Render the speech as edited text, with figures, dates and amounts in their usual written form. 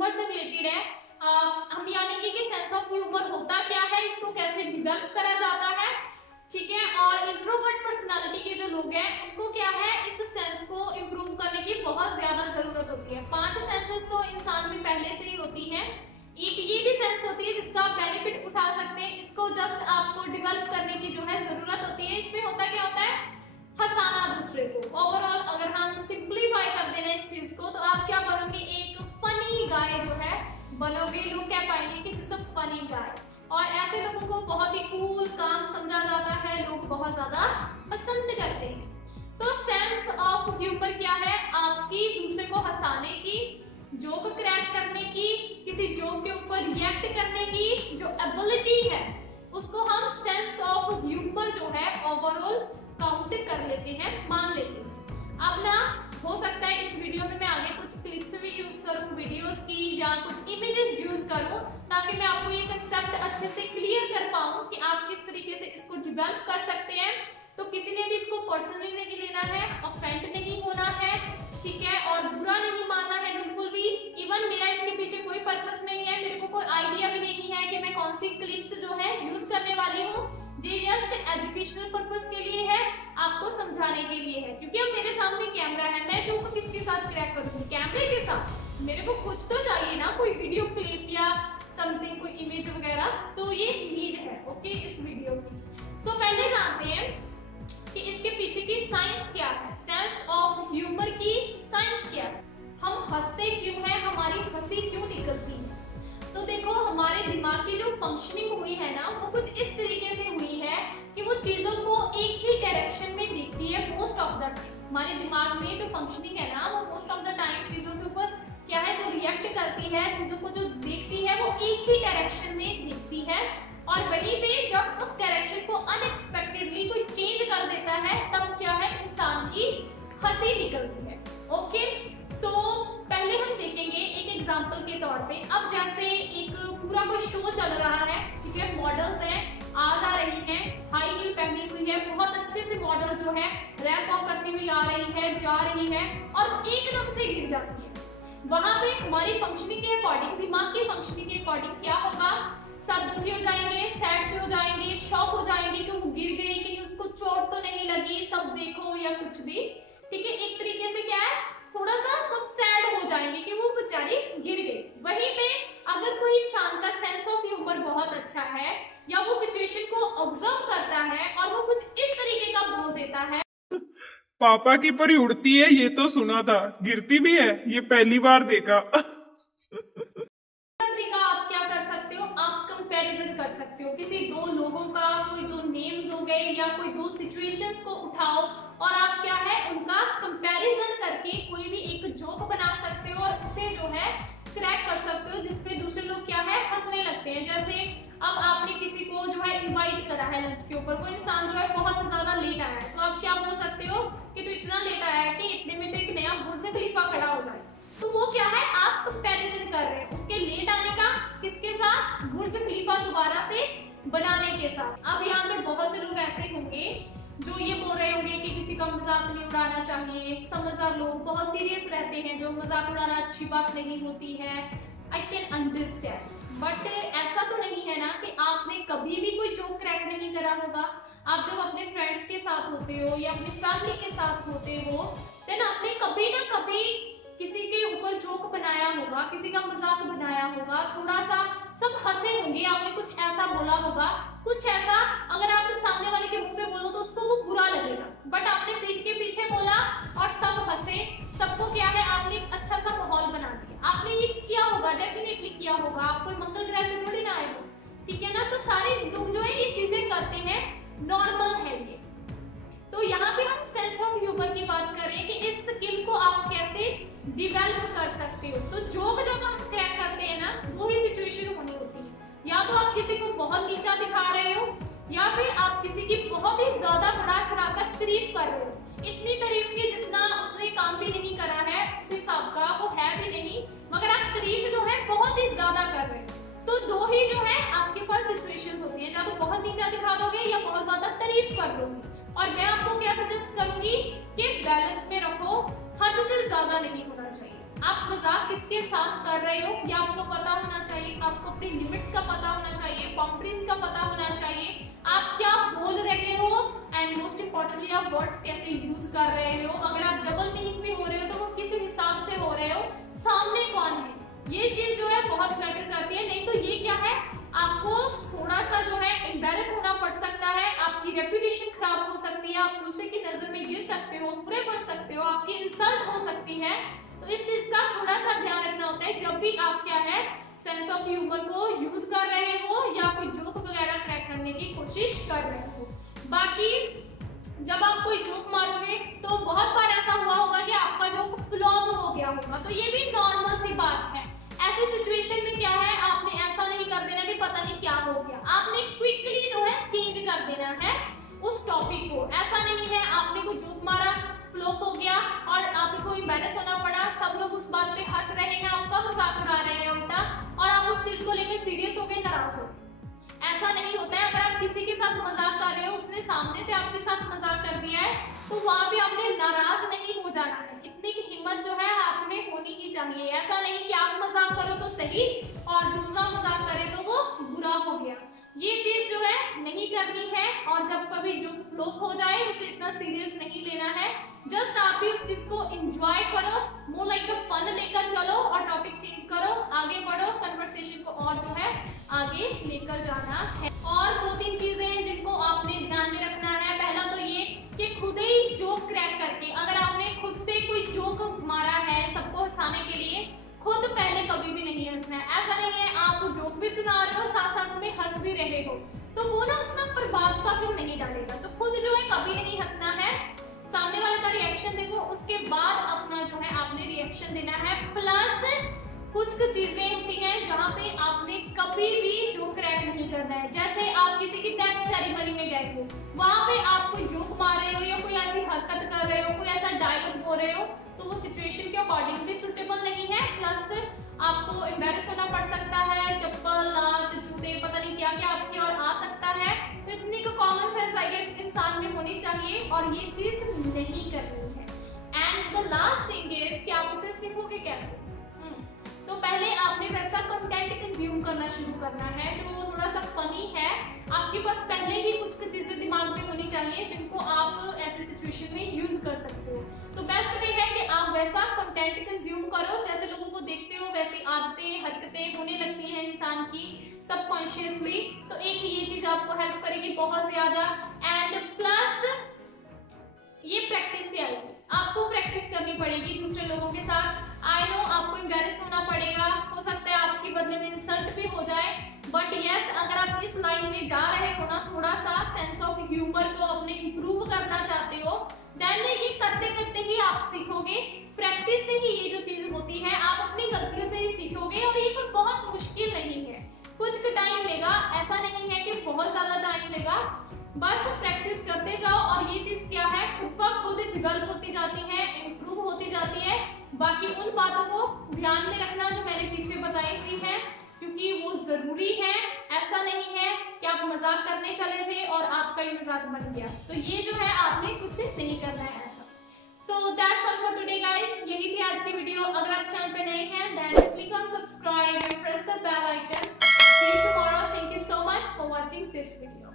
Humour से related है। हम जानेंगे कि सेंस ऑफ ह्यूमर होता क्या है, इसको कैसे डेवलप करा जाता है, ठीक है। और इंट्रोवर्ट पर्सनालिटी के जो लोग हैं उनको क्या है, इस सेंस को इम्प्रूव करने की बहुत ज्यादा जरूरत होती है। 5 सेंसेस तो इंसान में पहले से ही होती है। एक ये भी सेंस होती है जिसका आप बेनिफिट उठा सकते हैं, इसको जस्ट आपको डेवलप करने की जो है जरूरत होती है। इसमें होता क्या होता है, हंसाना दूसरे को। ओवरऑल अगर हम सिंप्लीफाई कर देना इस चीज को, तो आप क्या बनोगे, एक फनी गाय जो है बनोगे। लोग क्या पाएंगे कि सब फनी गाय, और ऐसे लोगों को बहुत ही कूल काम समझा जाता है, लोग बहुत ज्यादा पसंद करते हैं। तो सेंस ऑफ ह्यूमर क्या है, आपकी दूसरे को हंसाने की, जोक क्रैक करने की, किसी जोक के ऊपर रिएक्ट करने की जो एबिलिटी है, उसको हम सेंस ऑफ ह्यूमर जो है ओवरऑल काउंट कर लेते हैं, मान लेते हैं। अब ना हो सकता है इस वीडियो में मैं आगे कुछ क्लिप्स भी यूज करूं वीडियोस की, या कुछ इमेजेस यूज करूं, ताकि मैं आपको ये कंसेप्ट अच्छे से क्लियर कर पाऊं कि आप किस तरीके से इसको डेवलप कर सकते हैं। तो किसी ने भी इसको पर्सनली नहीं लेना है, ऑफेंड नहीं होना है, ठीक है, और बुरा नहीं मानना है बिल्कुल भी। इवन मेरा इसके पीछे कोई पर्पस नहीं है, मेरे को कोई आइडिया भी नहीं है कि मैं कौन सी क्लिप्स जो है यूज करने वाली हूँ। ये जस्ट एजुकेशनल पर्पस के लिए है, आपको समझाने के लिए है। क्योंकि अब मेरे सामने कैमरा है, मैं जो किसके साथ क्रैक करूंगी, कैमरे के साथ। मेरे को कुछ तो चाहिए ना, कोई वीडियो क्लिप या समथिंग, कोई इमेज वगैरह, तो ये नीड है ओके इस वीडियो की। सो पहले जानते हैं कि इसके पीछे की साइंस क्या है, सेंस ऑफ ह्यूमर की साइंस क्या है। हम हंसते क्यों हैं, हमारी हंसी क्यों निकलती है। तो देखो, हमारे दिमाग की जो फंक्शनिंग हुई है ना, वो कुछ इस तरीके से हुई है कि वो चीजों को एक ही डायरेक्शन में दिखती है मोस्ट ऑफ द टाइम। हमारे दिमाग में जो फंक्शनिंग है ना, वो मोस्ट ऑफ द टाइम चीजों के ऊपर क्या है, जो रिएक्ट करती है, चीजों को जो देखती है, वो एक ही डायरेक्शन में दिखती है। और वहीं पे जब उस डायरेक्शन को अनएक्सपेक्टेडली कोई चेंज कर देता है, तब क्या है, इंसान की हंसी निकलती है। ओके, सो पहले हम देखेंगे एक एग्जांपल के तौर पे। अब जैसे एक पूरा कोई शो चल रहा है, ठीक है, मॉडल्स हैं, आ जा रही हैं, हाई हील पहनी हुई है, बहुत अच्छे से मॉडल जो है रैप वॉक करती हुई आ रही है, जा रही है, और एकदम से गिर जाती है। वहां पे हमारी फंक्शनिंग के अकॉर्डिंग, दिमाग की फंक्शनिंग के अकॉर्डिंग क्या होगा, सब दुखी हो जाएंगे, सैड से हो जाएंगे, शॉक हो जाएंगे कि वो गिर गई, कहीं उसको चोट तो नहीं लगी, सब देखो या कुछ भी, ठीक है। एक तरीके से क्या है, थोड़ा सा सब सैड हो जाएंगे कि वो बेचारी गिर गई। वहीं पे अगर कोई इंसान का सेंस ऑफ ह्यूमर बहुत अच्छा है, या वो सिचुएशन को ऑब्जर्व करता है और वो कुछ इस तरीके का बोल देता है, पापा की परी उड़ती है ये तो सुना था, गिरती भी है ये पहली बार देखा। तरीका आप क्या कर सकते हो, आप कंपैरिजन कर सकते हो किसी दो लोगों का, कोई दो नेम्स हो गए या कोई दो सिचुएशंस को उठाओ, और आप क्या है, उनका कंपैरिजन करके कोई भी एक जोक बना सकते हो, और उसे जो है क्रैक कर सकते हो, जिसपे दूसरे लोग क्या है, हंसने लगते हैं। जैसे अब आपने किसी को जो है इनवाइट करा है लंच के ऊपर, वो इंसान जो है बहुत ज्यादा लेट आया है, तो आप क्या बोल सकते हो कि तू इतना लेट आया है कि इतने में तो एक नया बुर्ज खलीफा खड़ा हो जाए। तो वो क्या है, आप कंपैरिजन कर रहे हैं उसके लेट आने का किसके साथ, बुर्ज खलीफा दोबारा से बनाने के साथ। अब यहाँ पे बहुत से लोग ऐसे होंगे जो ये बोल रहे होंगे कि किसी का मजाक नहीं उड़ाना चाहिए, समझदार लोग बहुत सीरियस रहते हैं, जो मजाक उड़ाना अच्छी बात नहीं होती है। आई कैन अंडरस्टैंड, बट ऐसा तो नहीं है ना कि आपने कभी भी कोई जोक क्रैक नहीं करा होगा। आप जब अपने फ्रेंड्स के साथ होते हो या अपनी फैमिली के साथ होते हो, देन आपने कभी ना कभी किसी के ऊपर जोक बनाया होगा, किसी का मजाक बनाया होगा, थोड़ा सा सब हंसे होंगे, आपने कुछ ऐसा बोला होगा, कुछ ऐसा अगर आप सामने वाले के मुंह पे बोलो तो उसको वो बुरा लगेगा, बट आपने पीठ के पीछे बोला और सब हंसे, सबको क्या है, आपने एक अच्छा सा माहौल बना दिया। आपने ये किया होगा, डेफिनेटली किया होगा, आप कोई मंगल ग्रह से थोड़ी ना आए हो, ठीक है ना। तो सारे लोग जो है ये चीजें करते हैं, नॉर्मल है ये। तो यहाँ पे हम सेंस ऑफ ह्यूमर की बात करें कि इस स्किल को आप कैसे डेवलप कर सकते हो। तो जोक जब हम क्रैक करते हैं ना, दो ही सिचुएशन होनी होती है, या तो आप किसी को बहुत नीचा दिखा रहे हो, या फिर आप किसी की बहुत ही ज्यादा बढ़ा चढ़ाकर तारीफ कर रहे हो, इतनी तारीफ की जितना उसने काम भी नहीं करा है, उस हिसाब का वो है भी नहीं, मगर आप तारीफ जो है बहुत ही ज्यादा कर रहे हो। तो दो ही जो है आपके पास सिचुएशंस होती है, या तो बहुत नीचा दिखा दोगे या बहुत ज्यादा तारीफ कर दोगे। और मैं आपको क्या सजेस्ट करूंगी कि बैलेंस में रखो, हद से ज्यादा नहीं होना चाहिए। आप मजाक किसके साथ कर रहे हो ये आपको पता होना चाहिए। आपको अपनी लिमिट्स का पता होना चाहिए, बाउंड्रीज का पता होना चाहिए, आप क्या बोल रहे हो एंड मोस्ट इंपॉर्टेंटली आप वर्ड्स कैसे यूज कर रहे हो। अगर आप डबल मीनिंग में हो रहे हो तो वो किस हिसाब से हो रहे हो, सामने कौन है, ये चीज जो है बहुत मैटर करती है। नहीं तो ये क्या है, आपको थोड़ा सा जो है एम्बैरेस होना पड़ सकता है, आपकी रेपुटेशन खराब हो सकती है, आप दूसरे की नजर में गिर सकते हो, बुरे बन सकते हो, आपकी इंसल्ट हो सकती है। तो इस चीज का थोड़ा सा ध्यान रखना होता है जब भी आप क्या है सेंस ऑफ ह्यूमर को यूज कर रहे हो या कोई जोक वगैरह क्रैक करने की कोशिश कर रहे हो। बाकी जब आप कोई जोक मारोगे तो बहुत बार ऐसा हुआ होगा कि आपका जोक फ्लॉप हो गया होगा, तो ये भी नॉर्मल सी बात है। ऐसी सिचुएशन में क्या है, आपने ऐसा नहीं कर देना कि पता नहीं क्या हो गया, आपने क्विकली जो है चेंज कर देना है उस टॉपिक को। ऐसा नहीं है आपने कोई जोक मारा, फ्लॉप हो गया और आपको एम्बैरेस होना पड़ा, सब लोग उस बात पे हंस रहे हैं, आपका मजाक उड़ा रहे हैं उल्टा, और आप उस चीज को लेकर सीरियस हो गए, नाराज हो। ऐसा नहीं होता है। अगर आप किसी के साथ मजाक कर रहे हो, उसने सामने से आपके साथ मजाक कर दिया है, तो वहां पे आपने नाराज नहीं हो जाना है। इतनी की हिम्मत जो है आप में होनी ही चाहिए। ऐसा नहीं कि आप मजाक करो तो सही और दूसरा मजाक करे तो वो बुरा हो गया, ये चीज जो है नहीं करनी है। और जब कभी जो फ्लॉप हो जाए उसे इतना सीरियस नहीं लेना है, जस्ट आप भी उस चीज को एंजॉय करो, मोर लाइक अ फन लेकर चलो और टॉपिक चेंज करो, आगे बढ़ो, कन्वर्सेशन को और जो है आगे लेकर जाना है। और 2-3 चीजें हैं जिनको आपने ध्यान में रखना है। पहला तो ये कि खुद ही जोक क्रैक करके, अगर आपने खुद से कोई जोक मारा है सबको हंसाने के लिए, खुद पहले कभी भी नहीं हंसना है। ऐसा नहीं है आप जोक भी सुना रहे हो साथ साथ में हंस भी रहे हो, तो वो ना उतना प्रभाव सा क्यों नहीं डालेगा। तो खुद जो है कभी नहीं हंसना है, सामने वाले का रिएक्शन देखो, उसके बाद अपना जो है आपने रिएक्शन देना है। प्लस कुछ चीजें होती हैं जहाँ पे आपने कभी भी जोक क्रैक नहीं करना है। जैसे आप किसी की डेथ सेरेमनी में गए हो, वहां पे आप कोई जोक मार रहे हो या कोई ऐसी हरकत कर रहे हो, कोई ऐसा डायलॉग बोल रहे हो, तो वो सिचुएशन के अकॉर्डिंग भी सुटेबल नहीं है। प्लस आपको एम्बैरेस होना पड़ सकता है, चप्पल, लात, जूते, पता नहीं क्या क्या आपकी ओर आ सकता है। तो इतनी को कॉमन सेंस आई गेस इंसान में होनी चाहिए और ये चीज नहीं करनी है। And the last thing is कि आप उसे सीखोगे कैसे। तो पहले आपने वैसा कंटेंट कंज्यूम करना शुरू करना है जो थोड़ा सा फनी है। आपके पास पहले ही कुछ चीजें दिमाग में होनी चाहिए जिनको आप ऐसे सिचुएशन में यूज कर सकते हो। तो बेस्ट वे है कि आप वैसा कंटेंट कंज्यूम करो, जैसे लोगों को देखते हो वैसी आदतें हरकतें होने लगती हैं इंसान की सबकॉन्शियसली। तो एक ये चीज आपको हेल्प करेगी बहुत ज्यादा। एंड प्लस ये प्रैक्टिस से आएगी, आपको प्रैक्टिस करनी पड़ेगी दूसरे लोगों के साथ। आई नो आपको एम्बैरेस होना पड़ेगा, हो सकता है आपके बदले में इंसल्ट भी हो जाए, बट यस अगर आप इस लाइन में जा रहे हो ना, थोड़ा सा सेंस ऑफ ह्यूमर को अपने इंप्रूव करना चाहते हो, देन ये करते करते ही आप सीखोगे। प्रैक्टिस से ही ये जो चीज होती है, आप अपनी गलतियों से ही सीखोगे। और ये कोई बहुत मुश्किल नहीं है, कुछ टाइम लेगा, ऐसा नहीं है कि बहुत ज्यादा टाइम लेगा, बस प्रैक्टिस करते जाओ। और ये चीज क्या है, खुद ब खुद डेवलप होती जाती है, इम्प्रूव होती जाती है। बाकी उन बातों को ध्यान में रखना जो मैंने पीछे बताई हुई है, क्योंकि वो जरूरी है। ऐसा नहीं है कि आप मजाक करने चले थे और आपका ही मजाक बन गया, तो ये जो है आपने कुछ नहीं करना है ऐसा। So that's all for today guys, यही थी आज की वीडियो। अगर आप चैनल पे नए हैं then click on subscribe and press the bell icon. See you tomorrow. Thank you so much for watching this video.